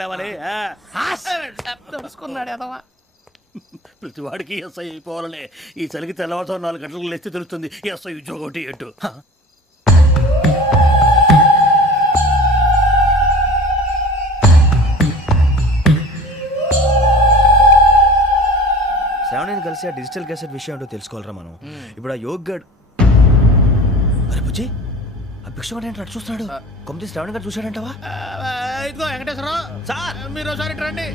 లేవాలి. తెలుసుకున్నాడు ఎదవా. ప్రతివాడికి ఎస్ఐ అయిపోవాలనే ఈ చలికి తెల్లవారుతో 4 గంటలకు లేస్తే తెలుస్తుంది ఎస్ఐ ఉద్యోగం ఒకటి ఎటు. శ్రావణిని కలిసి ఆ డిజిటల్ క్యాసెట్ విషయం ఏంటో తెలుసుకోవాలరా మనం. ఇప్పుడు ఆ యోగ్ గడ్ అరే బుజ్జి ఆ భిక్షగాడు ఏంటి అటు చూస్తున్నాడు? కొమ్మతి శ్రావణి గారు చూశాడంటావా? ఇదిగో వెంకటేశ్వరరావు సార్, మీరు ఒకసారి రండి.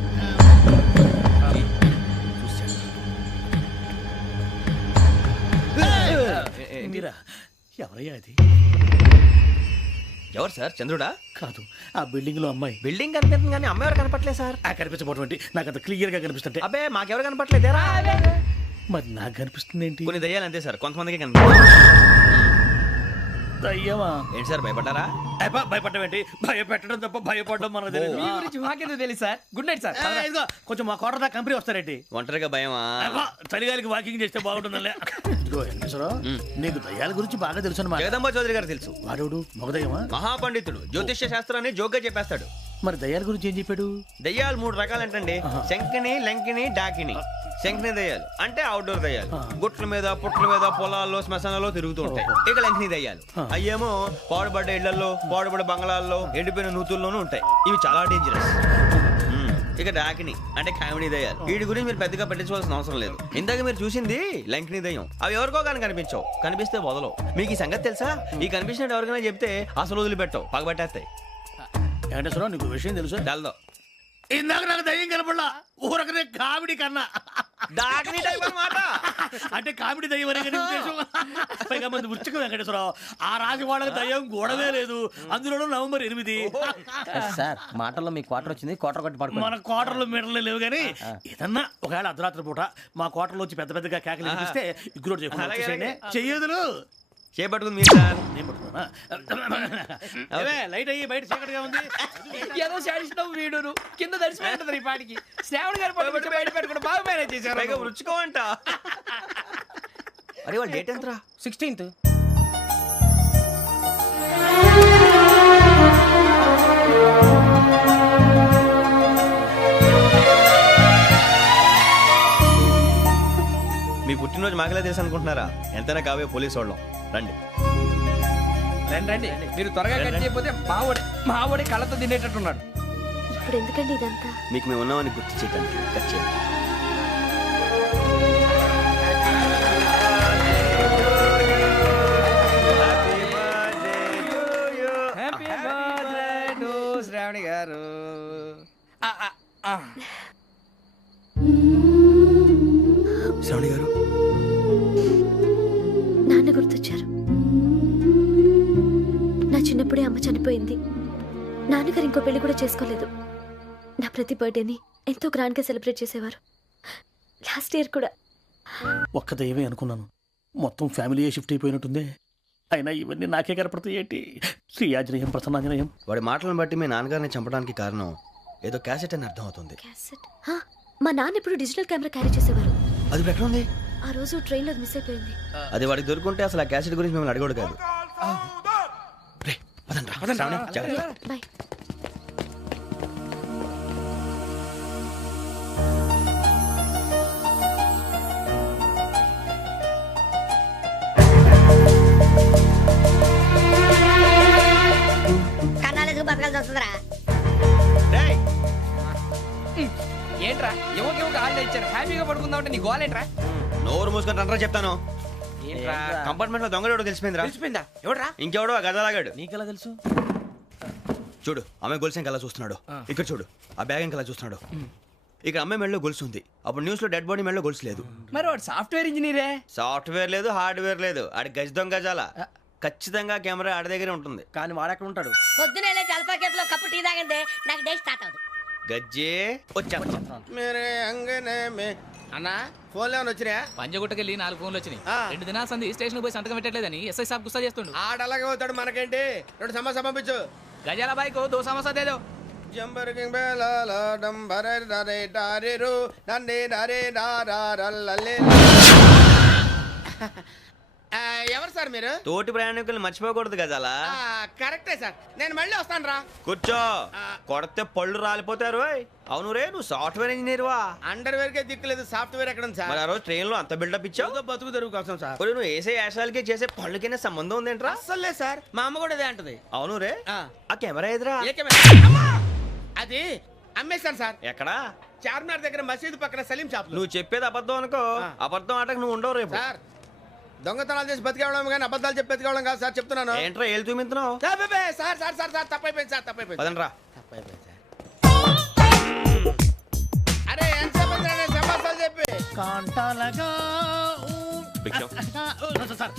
మీరా? ఎవరయ్యా అది? ఎవరు సార్? చంద్రుడా? కాదు, ఆ బిల్డింగ్ లో అమ్మాయి. బిల్డింగ్ కనిపిస్తుంది కానీ అమ్మాయి ఎవరు కనపట్లేదు సార్. కనిపించబోటువంటి నాకు అంత క్లియర్ గా కనిపిస్తుంటే. అబ్బే మాకెవరు కనపట్లేదేరా? మరి నాకు కనిపిస్తుంది ఏంటి? కొన్ని దయ్యాలు అంతే సార్, కొంతమందికి కనిపిస్తుంది. దయ్యమా? ఏంటి సార్ భయపడ్డారా? భయపడడం ఏంటి? భయపెట్టడం తప్ప భయపడడం మనకు తెలియదు. మీ గురించి మాకేదో తెలుసు సార్. Good night sir. ఇదిగో కొంచెం మా కోట దాకా కంపెనీ వస్తారేంటి? ఒంటరిగా భయమా? చలిగాలికి వాకింగ్ చేస్తే బాగుంటుందిలే. ఇదిగో వెంకటేశ్వరరావు, నీకు దయ్యాల గురించి బాగా తెలుసు అన్నమాట. జగదంబ చౌదరి గారు తెలుసు. వాడు మగదయ్యమా? మహాపండితుడు, జ్యోతిష్య శాస్త్రాన్ని జోగ్గా చెప్పేస్తాడు. మరి దయ్యాల గురించి ఏం చెప్పాడు? దయ్యాలు 3 రకాలంటండి. శంకిని, లంకిని, డాకిని. శంకిని దయ్యాలు అంటే అవుట్డోర్ దయ్యాలు, గుట్ల మీద పుట్ల మీద పొలాల్లో శ్మశానాల్లో తిరుగుతూ ఉంటాయి. ఇక లంకిని దయ్యాలు అయ్యేమో పాడుబడ్డ ఇళ్లలో, పాడుబడ్డ బంగ్లాల్లో, ఎండిపోయిన నూతుల్లోనూ ఉంటాయి. ఇవి చాలా డేంజరస్. ఇక డాకిని అంటే కామెడీ దయ్యాలు. వీటి గురించి మీరు పెద్దగా పట్టించుకోవాల్సిన అవసరం లేదు. ఇందాక మీరు చూసింది లంకిని దయ్యం. అవి ఎవరికో కానీ కనిపించవు, కనిపిస్తే వదలవు. మీకు ఈ సంగతి తెలుసా? ఈ కనిపించినట్టు ఎవరికైనా చెప్తే అసలు వదిలిపెట్టవు, పగబట్టేస్తాయి. వెంకటేశ్వరరావు, నీకు విషయం తెలుసు? డల్దో ఇందాక నాకు దయ్యం కనపడలా, ఊరకనే కామెడీ కన్నా. డాకిని టైప్ అన్నమాట. అంటే కామెడీ దయ్యం అనే కదా ఉద్దేశం. పైగా మంది ఉచ్చకం వెంకటేశ్వరరావు. ఆ రాజు వాళ్ళకి దయ్యం గొడవే లేదు. అందులోనూ నవంబర్ 8. సార్ మాటల్లో మీ క్వార్టర్ వచ్చింది, క్వార్టర్ కొట్టి పడుకో. మన క్వార్టర్లో మీటర్లు లేవు కానీ ఏదన్నా ఒకవేళ అర్ధరాత్రి పూట మా క్వార్టర్లో వచ్చి పెద్ద పెద్దగా కేకలు వినిపిస్తే ఇగ్గురు చెయ్యదులు చేపట్టుకుంది మీరు సార్. లైట్ అయ్యి బయట చీకటిగా ఉంది. ఏదో శాడిస్తావు వీడును కింద దర్శనం ఈ పాటికి. శ్రావణ్ గారు పట్టుకొచ్చి బయట పెట్టుకుని బాగా మేనేజ్ చేశారు. పైగా రుచుకోవంట. అరే వాళ్ళ డేట్ ఎంతరా? 16th. మీ పుట్టినరోజు మాకలే తెలుసు అనుకుంటున్నారా? ఎంతైనా కావే పోలీసు వాళ్ళం. రండి రండి రండి. మీరు త్వరగా కట్ చేయకపోతే మావోడి కళ్ళతో తినేటట్టున్నాడు. ఇప్పుడు ఎందుకండి ఇదంతా? మీకు మేము ఉన్నామని గుర్తు చేయడానికి కట్ చేయండి. హ్యాపీ బర్త్డే టు శ్రావణి గారు. శ్రావణి గారు నాన్న గుర్తొచ్చారు. నా చిన్నప్పుడే అమ్మ చనిపోయింది. నాన్నగారు ఇంకో పెళ్లి కూడా చేసుకోలేదు. నా ప్రతి బర్త్డేని ఎంతో గ్రాండ్గా సెలబ్రేట్ చేసేవారు. లాస్ట్ ఇయర్ కూడా. ఒక్క దయ్యమే అనుకున్నాను, మొత్తం ఫ్యామిలీయే షిఫ్ట్ అయిపోయినట్టుంది. అయినా ఇవన్నీ నాకే కనపడతాయి ఏంటి? శ్రీ ఆంజనేయం ప్రసన్నాంజనేయం. వాడి మాటలను బట్టి మీ నాన్నగారిని చంపడానికి కారణం ఏదో క్యాసెట్ అని అర్థం అవుతుంది. క్యాసెట్? మా నాన్న ఇప్పుడు డిజిటల్ కెమెరా క్యారీ చేసేవారు. అది ఇప్పుడు ఎక్కడ ఉంది? ఆ రోజు ట్రైన్లో మిస్ అయిపోయింది. అది వాడికి దొరుకుంటే అసలు ఆ క్యాసెట్ గురించి మిమ్మల్ని అడగడు కాదు. బాయ్. ఏంట్రా ఎవరికి హాలిడే ఇచ్చారు? హ్యాపీగా పడుకుందాం అంటే నీ గోల్ ఏంట్రా? నోరు మూసుకొని రండ్రా చెప్తాను. ఏంట్రా కంపార్ట్మెంట్ లో దొంగడు తెలిసిపోయిందిరా. తెలిసిపోయిందా? ఎవడ్రా? ఇంకెవడో ఆ గదలాగాడు. నీకెలా తెలుసు? చూడు అమ్మాయి గొలుసు ఇంకలా చూస్తున్నాడు. ఇక్కడ చూడు ఆ బ్యాగ్ ఇంకలా చూస్తున్నాడు. ఇక్కడ అమ్మాయి మెడలో గొలుసు ఉంది. అప్పుడు న్యూస్ లో డెడ్ బాడీ మెడలో గొలుసు లేదు. మరి వాడు సాఫ్ట్వేర్ ఇంజనీరే. సాఫ్ట్వేర్ లేదు, హార్డ్వేర్ లేదు. ఆడి గజ దొంగ గజాల. ఖచ్చితంగా కెమెరా ఆడి దగ్గరే ఉంటుంది. కానీ వాడెక్కడ ఉంటాడు? పొద్దునే జలపా కేఫ్ లో కప్పు టీ తాగిందే నాకు డే స్టార్ట్ అవుతుంది. గజ్జే వచ్చా అన్నా ఫోన్లో ఏమైనా వచ్చినాయా? పంజగుట్టకెళ్ళి 4 ఫోన్లు వచ్చినాయి. 2 దినాల సంది స్టేషన్ పోయి సంతకం పెట్టలేదని ఎస్ఐ సాబ్ గుస్తా చేస్తుండు. ఆడలాగే పోతాడు, మనకేంటి? 2 సమస్య పంపించు. గజాల బైక్ 2 సమస్య దేదో. జంబరకింగ్ బేలాల డంబరే డరే డారిరు నన్నే డరే డారల్లలే. ఎవరు సార్ మీరు? తోటి ప్రయాణికులు మర్చిపోకూడదు గజాల. కరెక్టే సార్, నేను మళ్ళీ వస్తాను రా. కూర్చో, కొడితే పళ్ళు రాలిపోతారు. అవును రే, నువ్వు సాఫ్ట్వేర్ ఇంజనీర్ వా? అండర్వేర్ కే దిక్కులేదు, సాఫ్ట్వేర్ ఎక్కడ ఉంది మరి సార్? ఆ రోజు ట్రైన్ లో అంత బిల్డప్ ఇచ్చావు. ఏదో బతుకు తెరుగు కోసం సార్. ఒరేయ్, నువ్వు వేసే యాశాలకి చేసే పళ్ళకైనా సంబంధం ఉందేంట్రా? అస్సలు లేదు సార్, మా అమ్మ కూడా అదే అంటది. అవును రే, ఆ. ఆ కెమెరా ఎదురా ఏ కెమెరా? అమ్మా! అది అమ్మేశాను సార్. ఎక్కడా? చార్మినార్ దగ్గర మసీదు పక్కన సలీం షాప్ లో. నువ్వు చెప్పేది అబద్ధం అనుకో. ఆ. అబద్ధం ఆటకు నువ్వు ఉండవు రేపు. సార్, దొంగతనాలు చేసి బతికేవడం కానీ అబద్ధాలు చెప్పి బతికేవడం కాదు సార్, చెప్తున్నాను. ఏంట్రా ఏళ్ళు చూపించినావు? సార్ బే, సార్ సార్ సార్ సార్ తప్పైపోయింది సార్, తప్పైపోయింది. పదండ్రా. తప్పైపోయింది సార్. అరే ఎంతసేపు అయింది రా నేను సమాసాలు చెప్పి? కాంటాలగా భిక్షం, సార్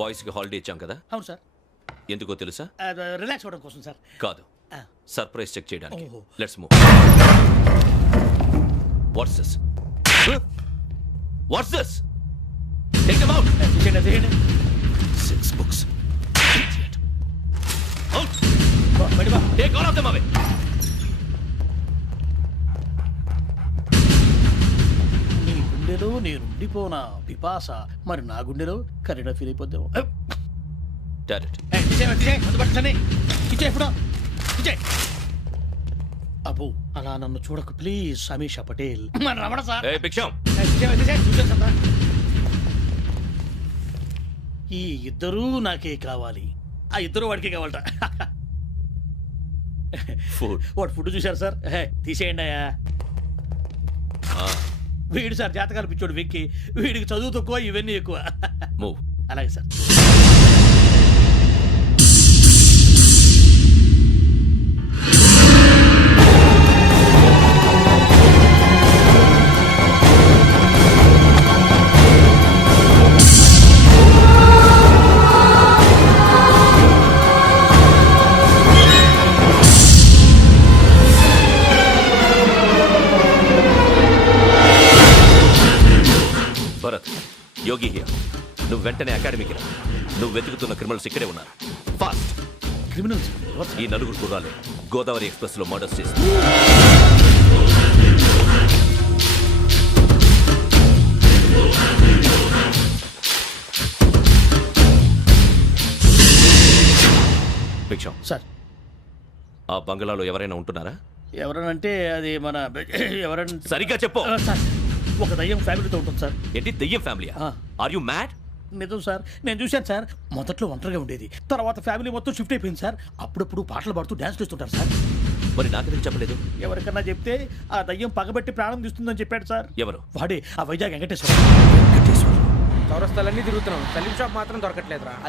బాయ్స్ కి హాలిడే ఇచ్చాం కదా, అవును సార్, ఎందుకో తెలుసా? రిలాక్స్ అవ్వడం కోసం సార్. కాదు, సర్ప్రైజ్ చెక్ చేయడానికి. ఓహో. Let's move. What's this? What's this? Take them out. తీయండి. 6 books. Idiot. Out. బయట బా. Take all of them away. నీ గుండెలో నేనుండిపోనా పిపాస, మరి నా గుండెలో కరీడా ఫీల్ అయిపోద్దాము. Got it. అబ్బో, అలా నన్ను చూడకు please Sameesha Patel. Ramana sir. Hey, భిక్షం. ఈ ఇద్దరూ నాకే కావాలి, ఆ ఇద్దరు వాడికే కావాలట. Food. వాడు ఫుడ్ చూశారు సార్, తీసేయండి అయ్యా. వీడు సార్ జాతకాలు పిచ్చోడు వెక్కి, వీడికి చదువు తక్కువ ఇవన్నీ ఎక్కువ. Move. అలాగే సార్. Bharat, Yogi here. నువ్వు వెంటనే అకాడమీకి రా. నువ్వు వెతుకుతున్న క్రిమినల్స్ ఇక్కడే ఉన్నారు. ఫాస్ట్. క్రిమినల్స్ ఈ నలుగురు కుర్రాలు గోదావరి ఎక్స్ప్రెస్ లో మర్డర్స్ చేస్తారు. భిక్షం, సార్. ఆ బంగ్లాలో ఎవరైనా ఉంటున్నారా? ఎవరనంటే అది మన ఎవరన్నా సరిగ్గా చెప్పు. సార్, ఒక దయ్యం ఫ్యామిలీతో ఉంటుంది సార్. ఏంటి దెయ్యం ఫ్యామిలీ? ఆ. Are you mad? నిజం సార్, నేను చూశాను సార్. మొదట్లో ఒంటరిగా ఉండేది, తర్వాత ఫ్యామిలీ మొత్తం షిఫ్ట్ అయిపోయింది సార్. అప్పుడప్పుడు పాటలు పాడుతూ డ్యాన్స్ చేస్తుంటారు సార్. మరి నాకెందుకు చెప్పలేదు? ఎవరికన్నా చెప్తే ఆ దయ్యం పగబెట్టి ప్రాణం తీస్తుందని చెప్పాడు సార్. ఎవరు? వాడే, ఆ వైజాగ్ వెంకటేశ్వర. చౌరస్తాలన్నీ తిరుగుతున్నాం, సలీం షాప్ మాత్రం దొరకట్లేదురా.